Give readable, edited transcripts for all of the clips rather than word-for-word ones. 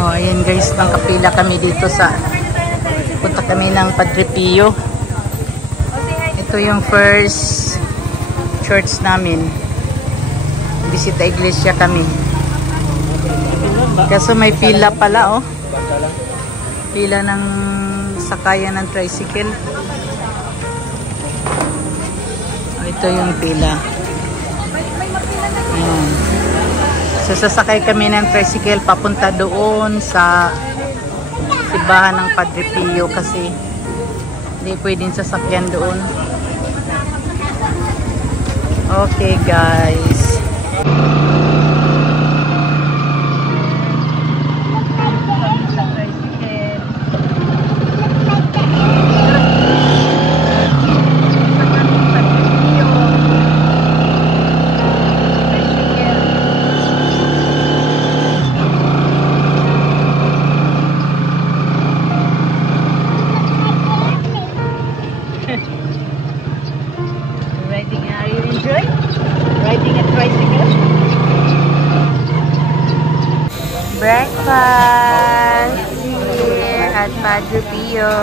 Oh, ayan guys, nakapila kami dito sa punta kami ng Padre Pio. Ito yung first church namin. Bisita iglesia kami. Kaso may pila pala, oh. Pila ng sakayan ng tricycle. Oh, ito yung pila. Ayan. So, sasakay kami ng tricycle papunta doon sa simbahan ng Padre Pio kasi hindi pwedeng sasakyan doon. Okay, guys. Breakfast here at Padre Pio.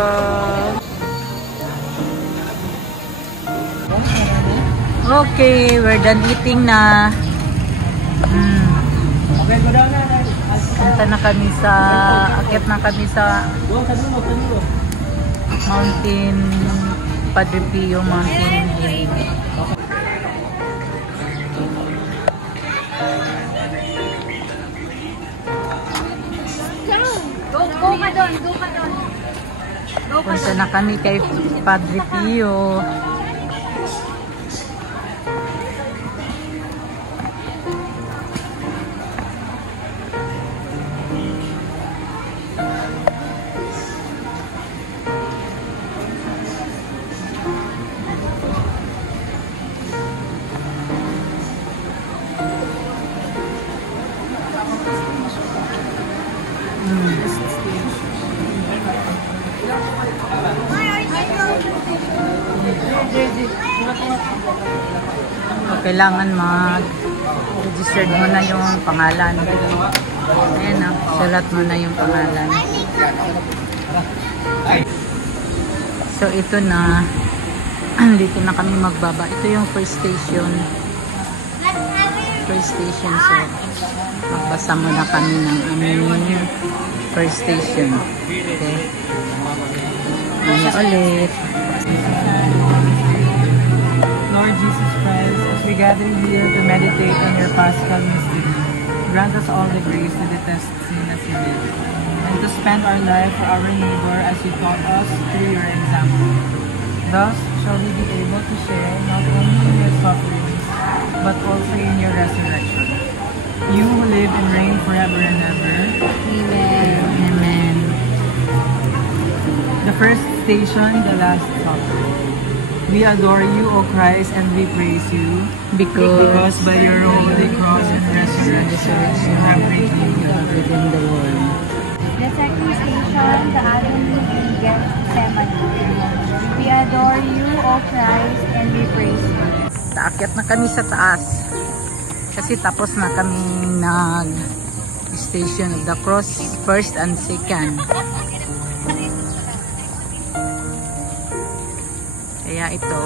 Okay, we're done eating na. Punta na kami sa, akit na kami sa Mountain Padre Pio Mountain Hill. Go ka doon, go ka doon. Punta na kami kay Padre Pio. Kailangan mag-register mo na yung pangalan. Ayan na, salat mo na yung pangalan. So ito na, dito na kami magbaba. Ito yung first station. First station, so magbasa muna kami ng aming first station. Okay. Ayan ulit. Lord Jesus Christ, as we gather here to meditate on your Paschal mystery, grant us all the grace to detest sin as you did, and to spend our life for our neighbor as you taught us through your example. Thus shall we be able to share not only in your sufferings, but also in your resurrection. You who live and reign forever and ever. Amen. Amen. The first station, the Last Supper. We adore you, O Christ, and we praise you, because by your holy cross and resurrection, you have redeemed the world. The second station, the Agony in Gethsemane. We adore you, O Christ, and we praise you. Taakyat na kami sa taas. Kasi tapos na kami nag-station of the cross, first and second. Kaya ito.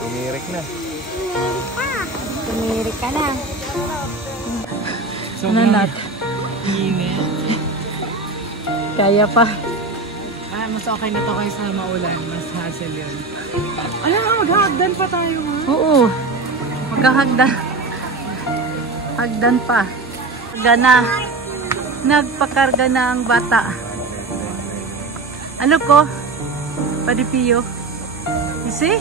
Tumirik na. Tumirik ka na. So, Ano nat? init. Kaya pa. Mas okay na to kaysa maulan. Mas hassle yun. Ano nga, maghahagdan pa tayo ha? Oo. Maghahagdan. Hagdan pa. Na, nagpakarga na ang bata. Ano ko? Padre Pio. You see?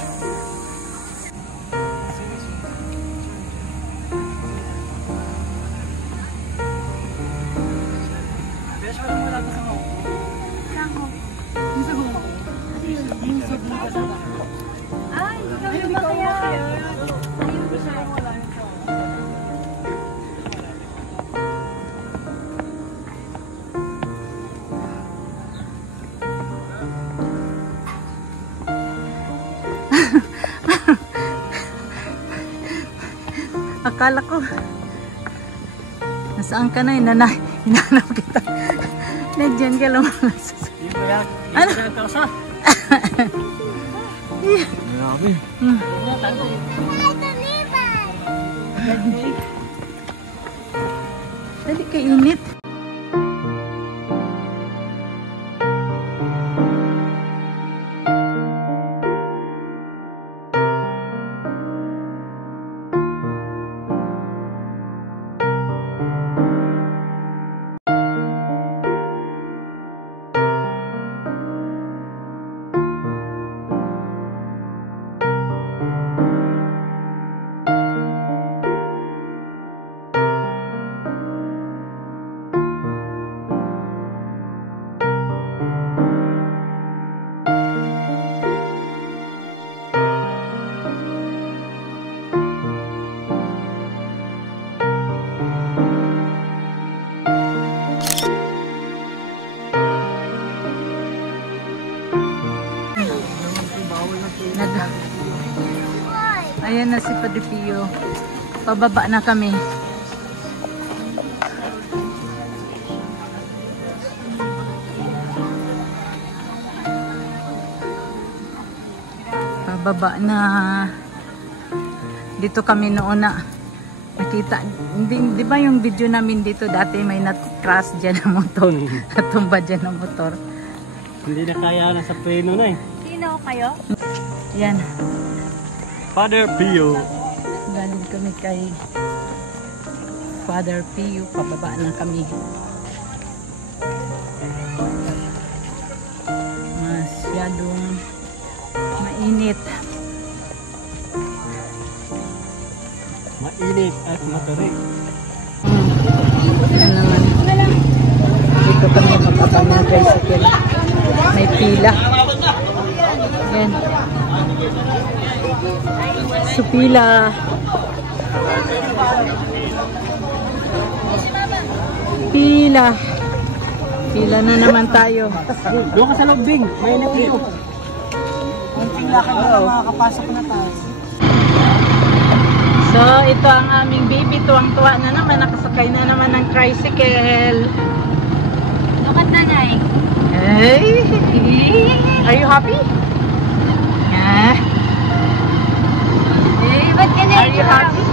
Akala ko. Nasaan ka na? Hinanap kita. Nandiyan ka lumalas. Ano? Grabe. Dali ka init. Ayan na si Padre Pio. Pababa na kami. Pababa na. Dito kami noon na nakita. Di ba yung video namin dito dati may nat-crash dyan ng motor. Natumba dyan ng motor. Hindi na kaya na sa pleno na eh. Sino kayo? Yan. Father Pio. Galing kami kay Father Pio. Pababa na kami. Masyadong mainit. Mainit at matarik. Yan naman. Dito kami pababa ng tricycle. May pila. Yan. So pila. Pila na naman tayo. Doon ka sa loob, Bing. May nakiyo. Kunting lakad na makakapasok na tayo. So ito ang aming baby. Tuwang-tuwa na naman. Nakasakay na naman ng tricycle. Lukat na na eh. Hey! Are you happy? Yeah. Eh, ba't ka na Are you happy?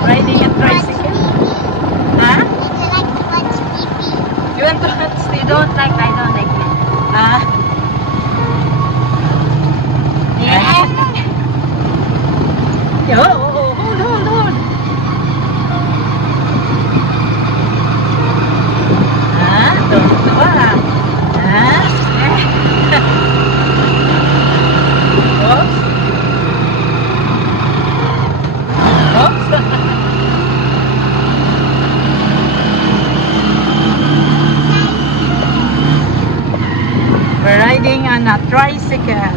Riding a tricycle? Huh? You want to watch I don't like it. Ah? Yeah. Hold. Ah, tuwa. Ah? Oops. We're riding on a tricycle.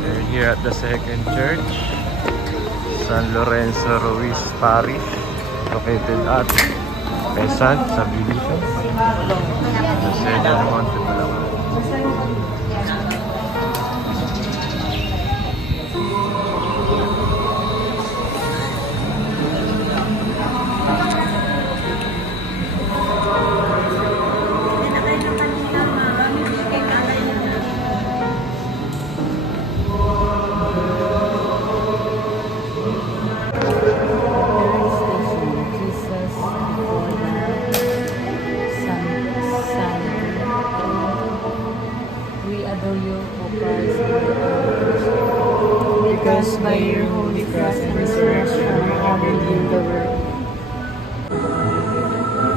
We're here at the second church, San Lorenzo Ruiz Parish, located at Quezon, Subdivision, the Cedar Monte, Bulacan. Because by your holy cross and resurrection, we have redeemed the world.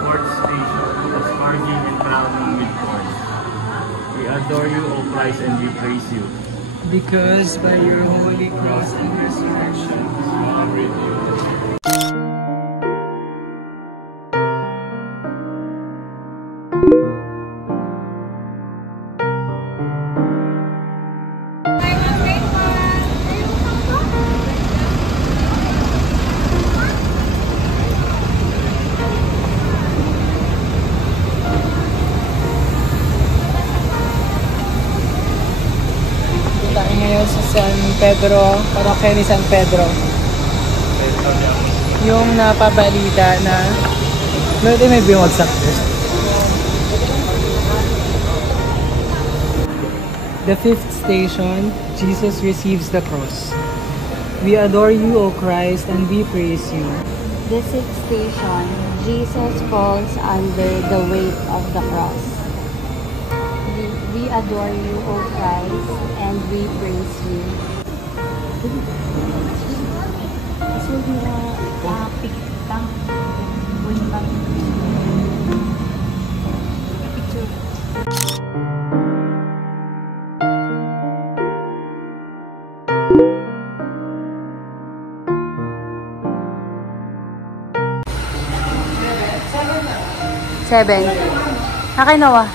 Fourth station, the scourging and crowning with cords. We adore you, O Christ, and we praise you. because by your holy cross and resurrection, we are renewed. Tayo ngayon sa San Pedro, parokya ni San Pedro. Yung napabalita na may bumagsak din. The fifth station, Jesus receives the cross. We adore you, O Christ, and we praise you. The sixth station, Jesus falls under the weight of the cross. We adore you, O Christ, and we praise you. Seven. Akin nawa.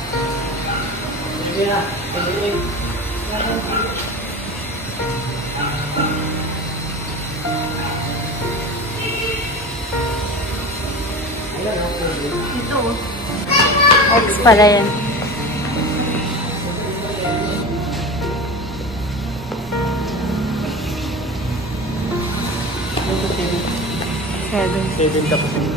X pala yan. Seven tapos yun.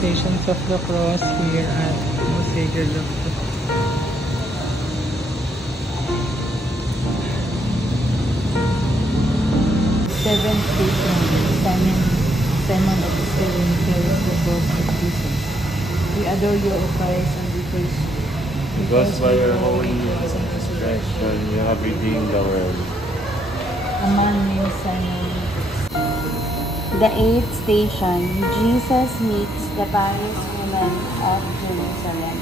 Stations of the Cross here at Sacred of the Seventh station, Simon of the Seven carries the cross of Jesus. We adore you, O Christ, and we praise you. Because by your holy resurrection, you have redeemed the world. A man named Simon. The eighth station, Jesus meets the pious women of Jerusalem.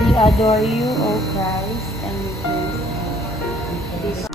We adore you, O Christ, and we praise you.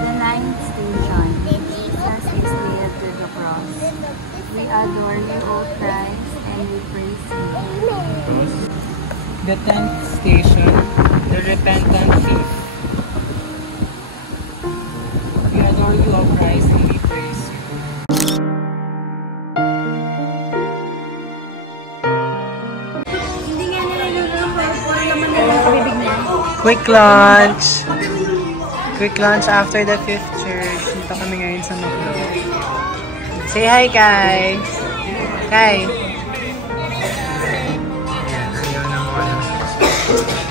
The ninth station, Jesus is nailed to the cross. We adore you, O Christ, and we praise you. The 10th station, the repentant thief. We adore you, O Christ, and we praise you. Quick lunch! Quick lunch after the 5th church. Dito kami ngayon sa Macdo. Say hi, Kai! Kai!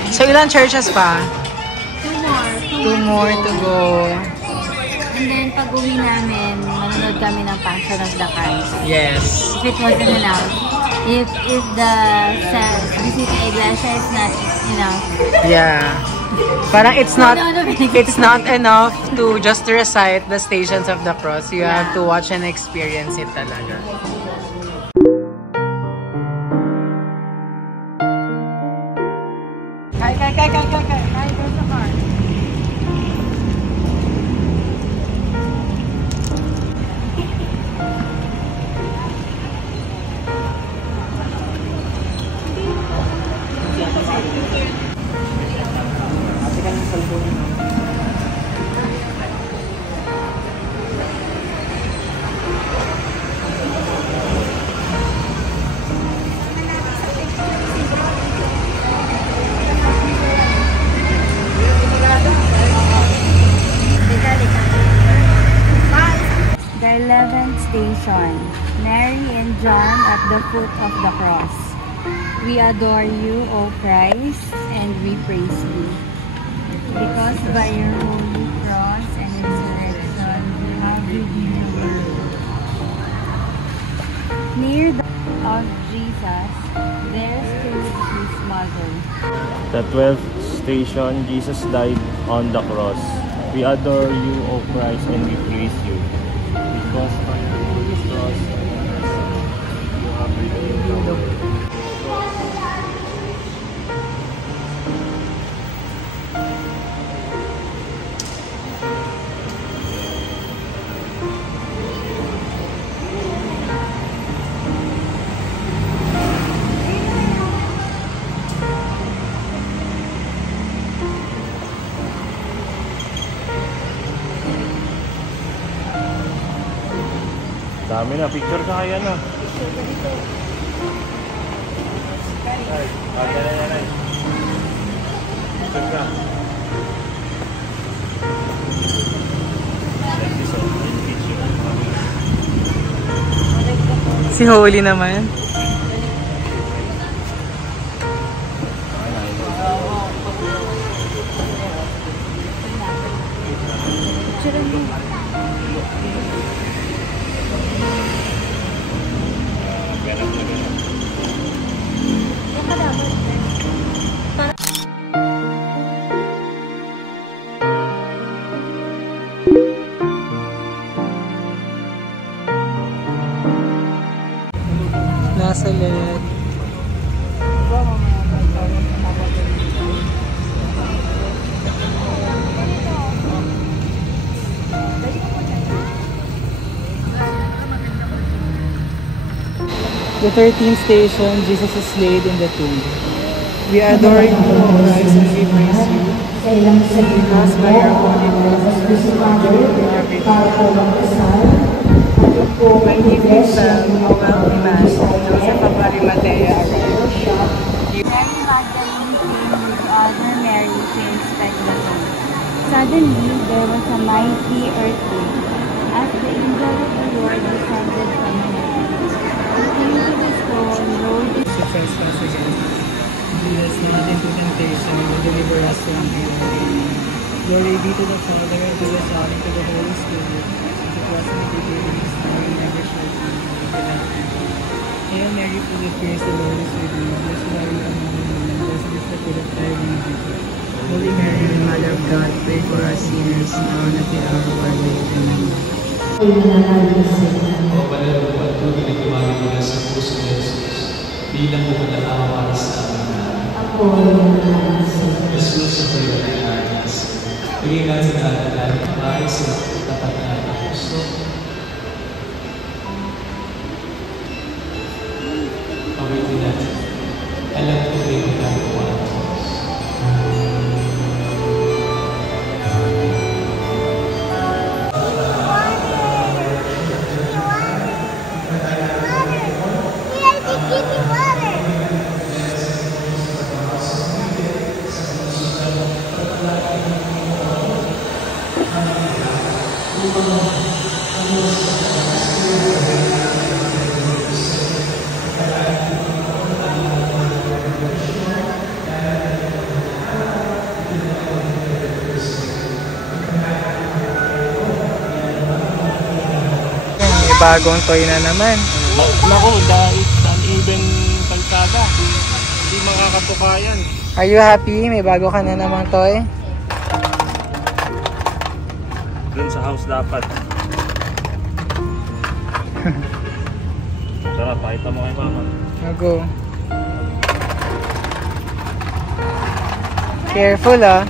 So, ilang churches pa? Two more to go. And then, pag uwi namin, manonood kami ng Passion of the Christ. Yes. If it wasn't enough, if the visit na iglesia is not enough. Yeah. Parang it's not enough to just recite the Stations of the Cross. You have to watch and experience it talaga. Kai, there's a car. Ate ka lang sa 7th station, Mary and John at the foot of the cross. We adore you, O Christ, and we praise you. Because by your holy cross and resurrection, we have redeemed the world. Near the of Jesus, there stood his mother. The 12th station, Jesus died on the cross. We adore you, O Christ, and we praise you. Because by your holy cross and resurrection, you have redeemed the world. Dami na, picture ka kaya na. Picture ka dito. Ay, kaya na yan ay. Picture ka. Like this one, picture. Si Holy naman. Picture mo. Nasalet. The 13th station, Jesus is laid in the tomb. We adore you, O Christ, and we praise you. Because by your holy cross, you have redeemed when evening fell, a wealthy man, Joseph of Arimathea, arrived. Mary Magdalene came with other Mary to inspect the tomb. Suddenly, there was a mighty earthquake, as the angel of the Lord descended from heaven. He came to the stone, rolled it. To trespass against us. Lead us not into temptation, but deliver us from evil. Glory be to the Father, and to the Son, and to the Holy Spirit, as it was in the beginning, is now, and ever shall be, without end. Hail Mary, full of grace, the Lord is with you. Blessed are you among women, and blessed is the fruit of thy womb, Jesus. Holy Mary, Mother of God, pray for us sinners, now and at the hour of our death. Amen. O Panginoon at tubig na tumawid mula sa puso ni Jesus, bilang bumalaang para sa amin na Jesus sa pagdating natin. Bigyan natin na alam ay sa tapat na ating puso. Pawitin natin. Alam ko rin ang ginagawa ng Diyos. Bagong toy na naman. Naku, dahil uneven kalsada. Hindi makakatukayan. Are you happy? May bago ka na namang toy? Dun sa house dapat. Sarap, pakita mo kay mama. Go. Careful ah.